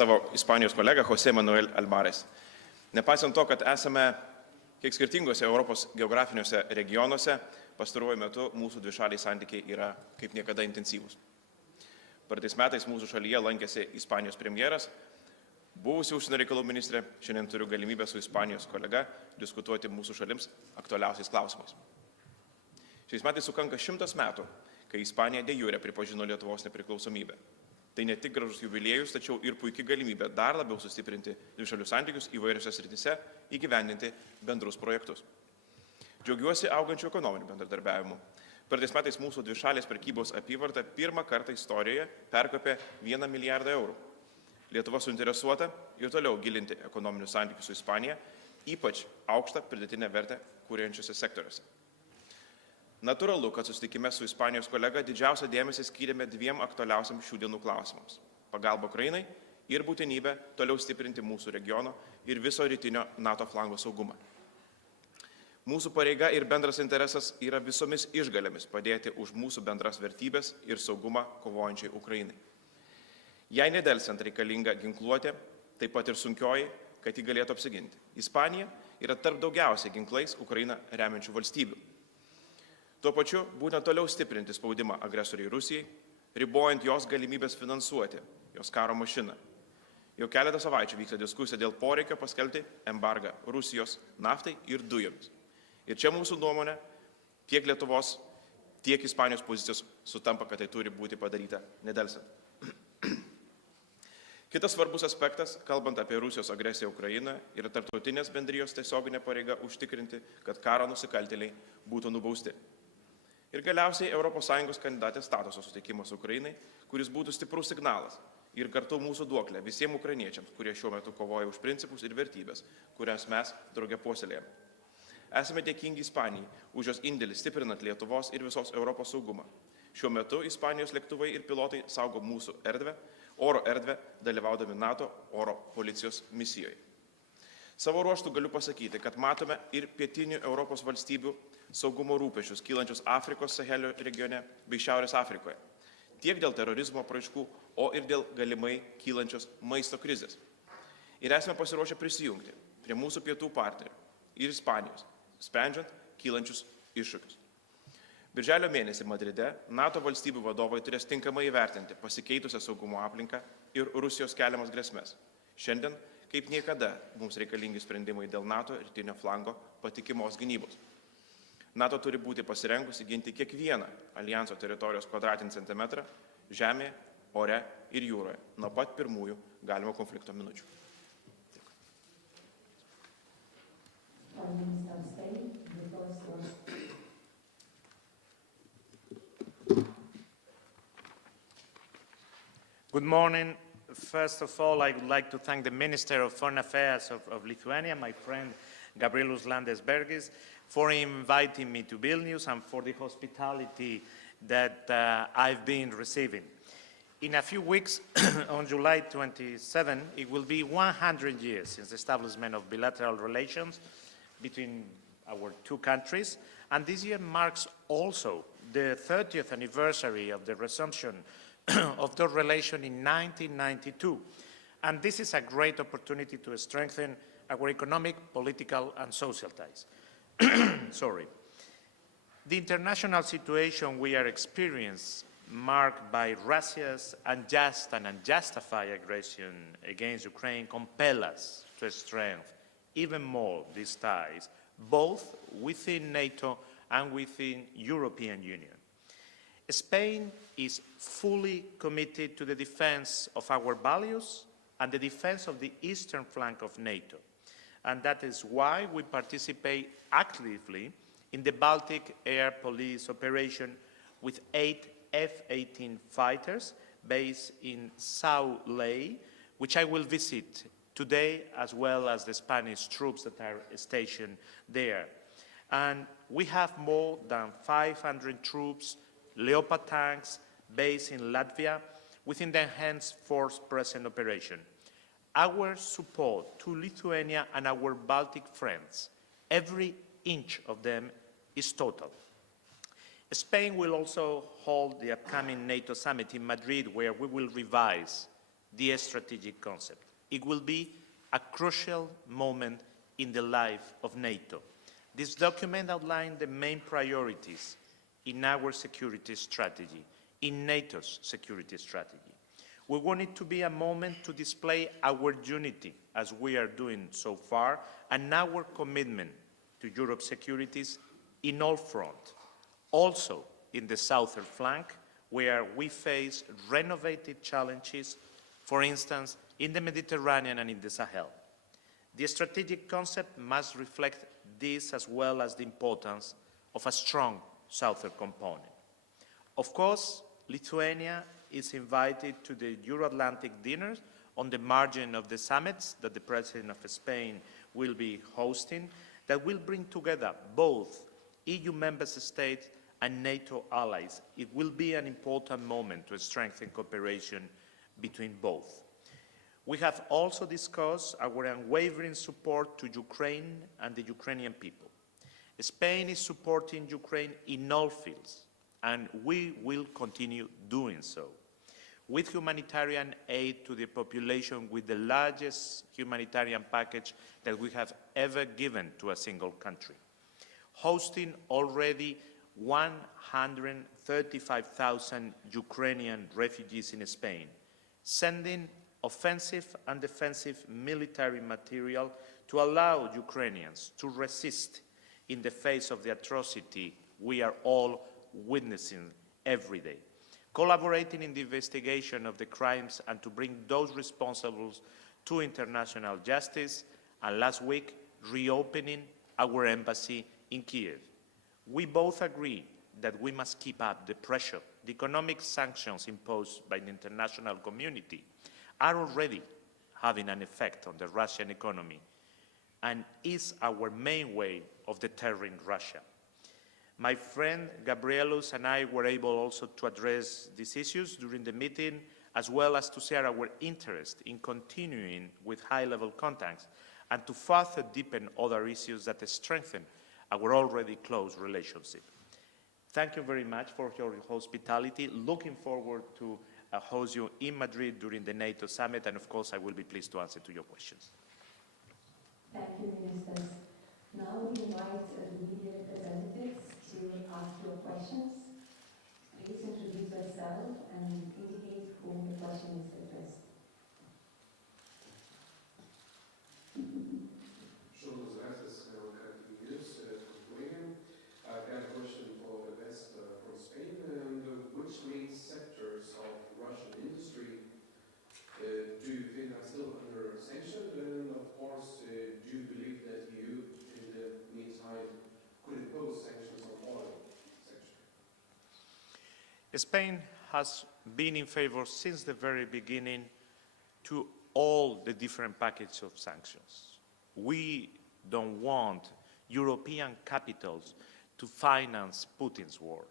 savo Ispanijos kolegą José Manuel Alvarez. Nepaisant to, kad esame kiek skirtingose Europos geografiniuose regionuose, pastaruoju metu mūsų dvišaliai santykiai yra kaip niekada intensyvūs. Praeitais metais mūsų šalyje lankėsi Ispanijos premjeras, buvusi užsienio reikalų ministrė, šiandien turiu galimybę su Ispanijos kolega diskutuoti mūsų šalims aktualiausiais klausimais. Šiais metais sukanka 100 metų, kai Ispanija de jure pripažino Lietuvos nepriklausomybę. Tai ne tik gražus jubiliejus, tačiau ir puikia galimybė dar labiau sustiprinti dvišalių santykius įvairiose srityse, įgyvendinti bendrus projektus. Džiaugiuosi augančių ekonominių bendradarbiavimų. Praeitais metais mūsų dvišalės prekybos apyvarta pirmą kartą istorijoje perkopė 1 milijardą eurų. Lietuva suinteresuota ir toliau gilinti ekonominius santykius su Ispanija, ypač aukštą pridėtinę vertę kuriančiuose sektoriuose. Natūralu, kad susitikime su Ispanijos kolega didžiausią dėmesį skyrėme dviem aktualiausiam šių dienų klausimams – pagalba Ukrainai ir būtinybę toliau stiprinti mūsų regiono ir viso rytinio NATO flango saugumą. Mūsų pareiga ir bendras interesas yra visomis išgalėmis padėti už mūsų bendras vertybės ir saugumą kovojančiai Ukrainai. Jei nedelsiant reikalinga ginkluotė, taip pat ir sunkioji, kad ji galėtų apsiginti. Ispanija yra tarp daugiausiai ginklais Ukrainą remiančių valstybių. Tuo pačiu būtina toliau stiprinti spaudimą agresoriai Rusijai, ribojant jos galimybės finansuoti jos karo mašiną. Jau keletą savaičių vyksta diskusija dėl poreikio paskelbti embargą Rusijos naftai ir dujomis. Ir čia mūsų nuomonė tiek Lietuvos, tiek Ispanijos pozicijos sutampa, kad tai turi būti padaryta nedelsiant. Kitas svarbus aspektas, kalbant apie Rusijos agresiją Ukrainoje, yra tarptautinės bendrijos tiesioginė pareiga užtikrinti, kad karo nusikaltėliai būtų nubausti. Ir galiausiai ES kandidatės statuso suteikimas Ukrainai, kuris būtų stiprus signalas ir kartu mūsų duoklė visiems ukrainiečiams, kurie šiuo metu kovoja už principus ir vertybės, kurias mes drauge puoselėjame. Esame dėkingi Ispanijai už jos indėlį stiprinant Lietuvos ir visos Europos saugumą. Šiuo metu Ispanijos lėktuvai ir pilotai saugo mūsų oro erdvę, dalyvaudami NATO oro policijos misijoje. Savo ruoštų galiu pasakyti, kad matome ir pietinių Europos valstybių saugumo rūpešius kylančius Afrikos Sahelio regione bei Šiaurės Afrikoje. Tiek dėl terorizmo apraiškų, o ir dėl galimai kylančios maisto krizės. Ir esame pasiruošę prisijungti prie mūsų pietų partnerių ir Ispanijos, sprendžiant kylančius iššūkius. Birželio mėnesį Madride NATO valstybių vadovai turės tinkamai įvertinti pasikeitusią saugumo aplinką ir Rusijos keliamas grėsmes. Šiandien, kaip niekada, mums reikalingi sprendimai dėl NATO rytinio flango patikimos gynybos. NATO turi būti pasirengusi ginti kiekvieną alijanso teritorijos kvadratinį centimetrą žemėje, ore ir jūroje nuo pat pirmųjų galimo konflikto minučių. Good morning. First of all, I would like to thank the Minister of Foreign Affairs of Lithuania, my friend Gabrielius Landsbergis, for inviting me to Vilnius and for the hospitality that I've been receiving. In a few weeks, on July 27, it will be 100 years since the establishment of bilateral relations between our two countries, and this year marks also the 30th anniversary of the resumption of the relation in 1992. And this is a great opportunity to strengthen our economic, political, and social ties. The international situation we are experiencing, marked by Russia's unjust and unjustified aggression against Ukraine, compel us to strengthen even more these ties, both within NATO and within European Union. Spain is fully committed to the defense of our values and the defense of the eastern flank of NATO. And that is why we participate actively in the Baltic Air Police operation with 8 F-18 fighters based in Sao Lei, which I will visit today, as well as the Spanish troops that are stationed there. And we have more than 500 troops, Leopard tanks, based in Latvia, within the Enhanced Force Present operation. Our support to Lithuania and our Baltic friends, every inch of them, is total. Spain will also hold the upcoming NATO summit in Madrid, where we will revise the strategic concept. It will be a crucial moment in the life of NATO. This document outlines the main priorities in our security strategy, in NATO's security strategy. We want it to be a moment to display our unity, as we are doing so far, and our commitment to Europe's securities in all fronts. Also in the southern flank, where we face renovated challenges, for instance, in the Mediterranean and in the Sahel. The strategic concept must reflect this, as well as the importance of a strong southern component. Of course, Lithuania is invited to the Euro-Atlantic dinners on the margin of the summits that the President of Spain will be hosting, that will bring together both EU member states and NATO allies. It will be an important moment to strengthen cooperation between both. We have also discussed our unwavering support to Ukraine and the Ukrainian people. Spain is supporting Ukraine in all fields, and we will continue doing so, with humanitarian aid to the population, with the largest humanitarian package that we have ever given to a single country, hosting already 135,000 Ukrainian refugees in Spain, sending offensive and defensive military material to allow Ukrainians to resist in the face of the atrocity we are all witnessing every day, collaborating in the investigation of the crimes and to bring those responsible to international justice, and last week, reopening our embassy in Kiev. We both agree that we must keep up the pressure. The economic sanctions imposed by the international community are already having an effect on the Russian economy and is our main way of deterring Russia. My friend Gabrielus and I were able also to address these issues during the meeting, as well as to share our interest in continuing with high-level contacts and to further deepen other issues that strengthen our already close relationship. Thank you very much for your hospitality. Looking forward to host you in Madrid during the NATO summit, and of course I will be pleased to answer to your questions. Thank you, Ministers. Now we invite the media representatives to ask your questions. Please introduce yourself and indicate whom the question is addressed. I've got a question for the best from Spain. Which main sectors of Russian industry do you think are still under sanction? And of course, do you believe that you, in the meantime, could impose sanctions on oil sector? Spain has been in favor since the very beginning to all the different packages of sanctions. We don't want European capitals to finance Putin's war.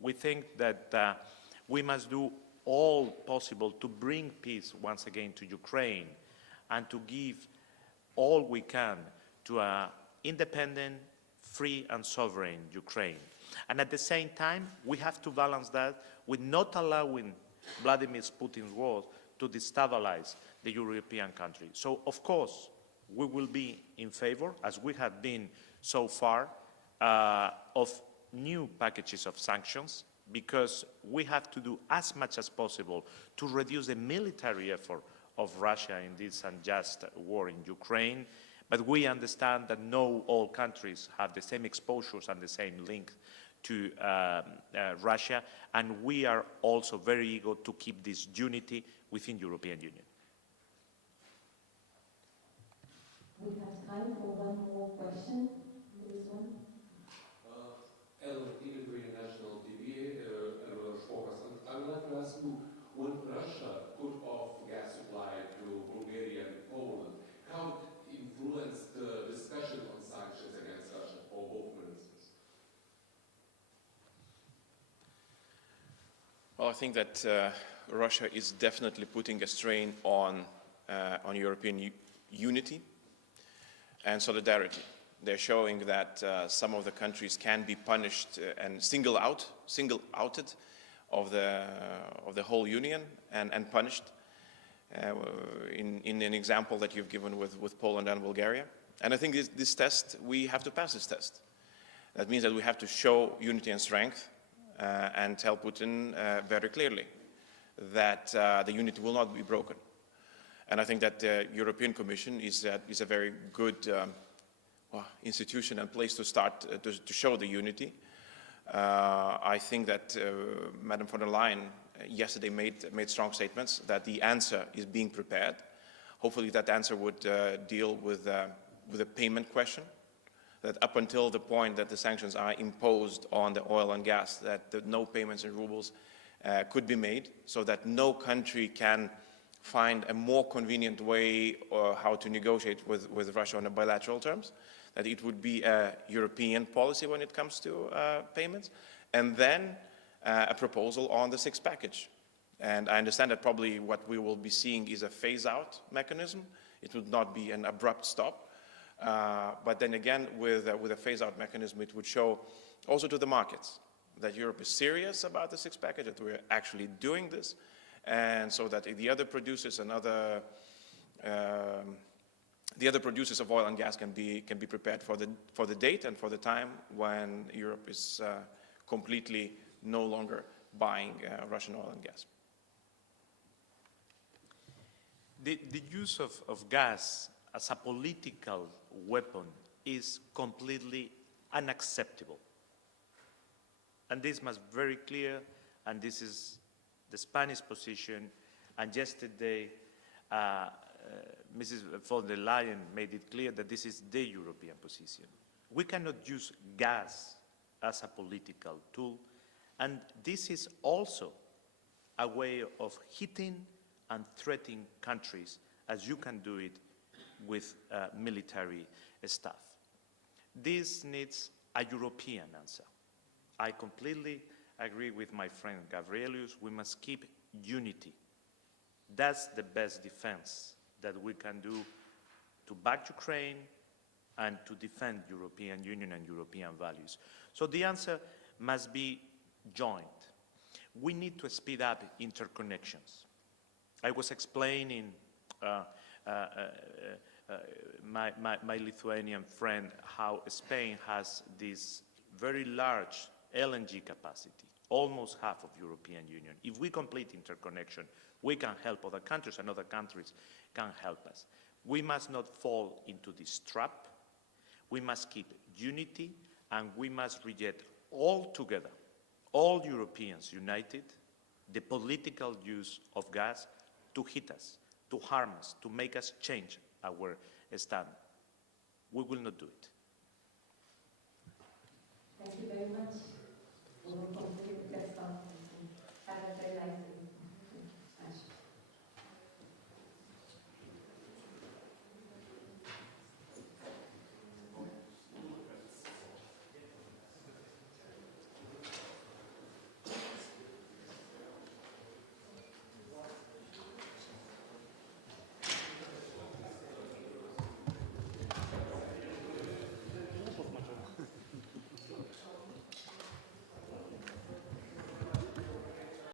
We think that we must do all possible to bring peace once again to Ukraine and to give all we can to an independent, free and sovereign Ukraine. And at the same time, we have to balance that with not allowing Vladimir Putin's war to destabilize the European country. So, of course, we will be in favor, as we have been so far, of new packages of sanctions, because we have to do as much as possible to reduce the military effort of Russia in this unjust war in Ukraine. But we understand that not all countries have the same exposures and the same link to Russia, and we are also very eager to keep this unity within the European Union. We have time for one more question. There is one. LRT, National TV, focus. I would like to ask you, when Russia cut off gas supply to Bulgaria and Poland, how it influenced the discussion on sanctions against Russia for both ministers? Well, I think that Russia is definitely putting a strain on European unity and solidarity. They're showing that some of the countries can be punished and singled outed of the whole union and punished. in an example that you've given with Poland and Bulgaria. And I think this test, we have to pass this test. That means that we have to show unity and strength and tell Putin very clearly that the unity will not be broken. And I think that the European Commission is a very good institution and place to start to show the unity. I think that Madam von der Leyen yesterday made strong statements that the answer is being prepared. Hopefully that answer would deal with the payment question, that up until the point that the sanctions are imposed on the oil and gas, that no payments in rubles could be made, so that no country can find a more convenient way or how to negotiate with Russia on a bilateral terms, that it would be a European policy when it comes to payments, and then a proposal on the sixth package. And I understand that probably what we will be seeing is a phase-out mechanism. It would not be an abrupt stop. But then again, with a phase-out mechanism, it would show also to the markets that Europe is serious about the sixth package, that we're actually doing this, and so that the other producers and the other producers of oil and gas can be prepared for the date and for the time when Europe is completely no longer buying Russian oil and gas. The use of gas as a political weapon is completely unacceptable. And this must be very clear, and this is the Spanish position. And yesterday, Mrs. von der Leyen made it clear that this is the European position. We cannot use gas as a political tool, and this is also a way of hitting and threatening countries, as you can do it with military staff. This needs a European answer. I completely agree with my friend Gabrielius. We must keep unity. That's the best defense that we can do to back Ukraine and to defend European Union and European values. So the answer must be joint. We need to speed up interconnections. I was explaining my Lithuanian friend how Spain has this very large LNG capacity, almost half of European Union. If we complete interconnection, we can help other countries and other countries can help us. We must not fall into this trap. We must keep unity, and we must reject altogether, all Europeans united, the political use of gas to hit us, to harm us, to make us change our stand. We will not do it. Thank you very much. We will complete the test on